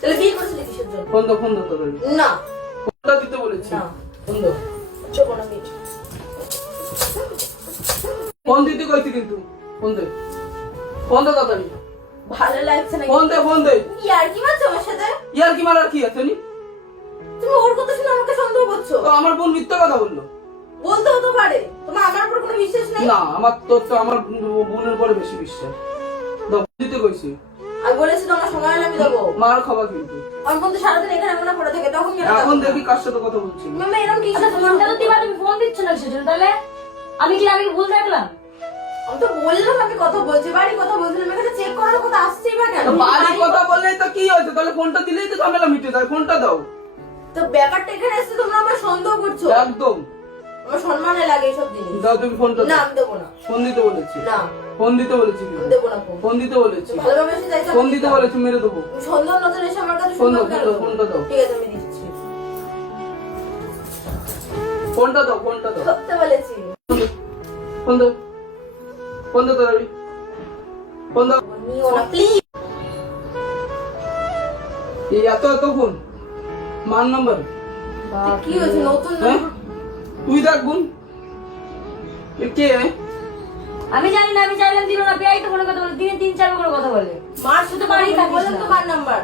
তাহলে বিয়ে করেছিলি কিসের জন্য? ফোন দাও তোর। না ফোনটা দিতে বলেছি। না ফোন দাও। চোখ না বিয়ে। ফোন দিতে কইছি কিন্তু। ফোন দে তাড়াতাড়ি। ভালো লাগছে না। ফোন দে। ইয়ার কি মারছো আমার সাথে? ইয়ার কি মারার কি আছে নি? তুমি ওর কথা শুনে আমাকে সন্দেহ করছো? তো আমার বোন মিথ্যা কথা বললো। বলতে হতে পারে। তোমার আমার উপর কোনো বিশ্বাস নেই? না, আমার তোর তো আমার বোনের উপরে বেশি বিশ্বাস। দাও, দিতে কইছি। আমি বলেছি তোমার সময় হলে আমি দেবো। মার খাবা কিন্তু। আমার বোন তো সারাদিন এখানে মনে পড়ে থাকে, তখন কেন? এখন দেখি কার সাথে কথা বলছি। মামা এরকম কি? ফোনটা তো দিবা, তুমি ফোন দিচ্ছ না সেজন্য। তাহলে আমি কি ভুল দেখলাম? আমি তো বললাম আমি কথা বলছি, বাড়ি কথা বলছিলাম, এখানে চেক করার কথা আসছেই বা কেন? তো বাড়ি কথা বললেই তো কি হয়েছে? তাহলে ফোনটা দিলেই তো ঝামেলা মিটে যায়। ফোনটা দাও। তো ব্যাপারটা এখানে এসে তোমরা আমার সন্দেহ করছো। একদম। আমার সম্মানে লাগে এসব জিনিস। দাও তুমি ফোনটা না দাও। আমি দেবো না। ফোন দিতে বলেছি। না ফোন দিতে বলেছি আমি কিন্তু। দেবো না ফোন। ফোন দিতে বলেছি। ভালোভাবে এসে যাইছো। ফোন দিতে বলেছি, মেরে দেবো। তুমি সন্দেহ নজর এসে আমার কাছে ফোন সন্দেহ দাও, কেন? ফোনটা দাও। ঠিক আছে আমি দিচ্ছি। ফোনটা দাও। সত্যি বলেছি। ফোন দাও তাড়াতাড়ি। ফোন দাও। নিও না প্লিজ। এই এত ফোন মান নাম্বার। কি হয়েছে নতুন না? হ্যাঁ তুই দেখ বোন। এ কে? আমি জানি না, আমি চাইলাম দিল না। পেয়াই তো ফোনে কথা বলে, দিনে 3-4 করে কথা বলে। মার শুধু বাড়ি থাকে বলেন তো কার নাম্বার?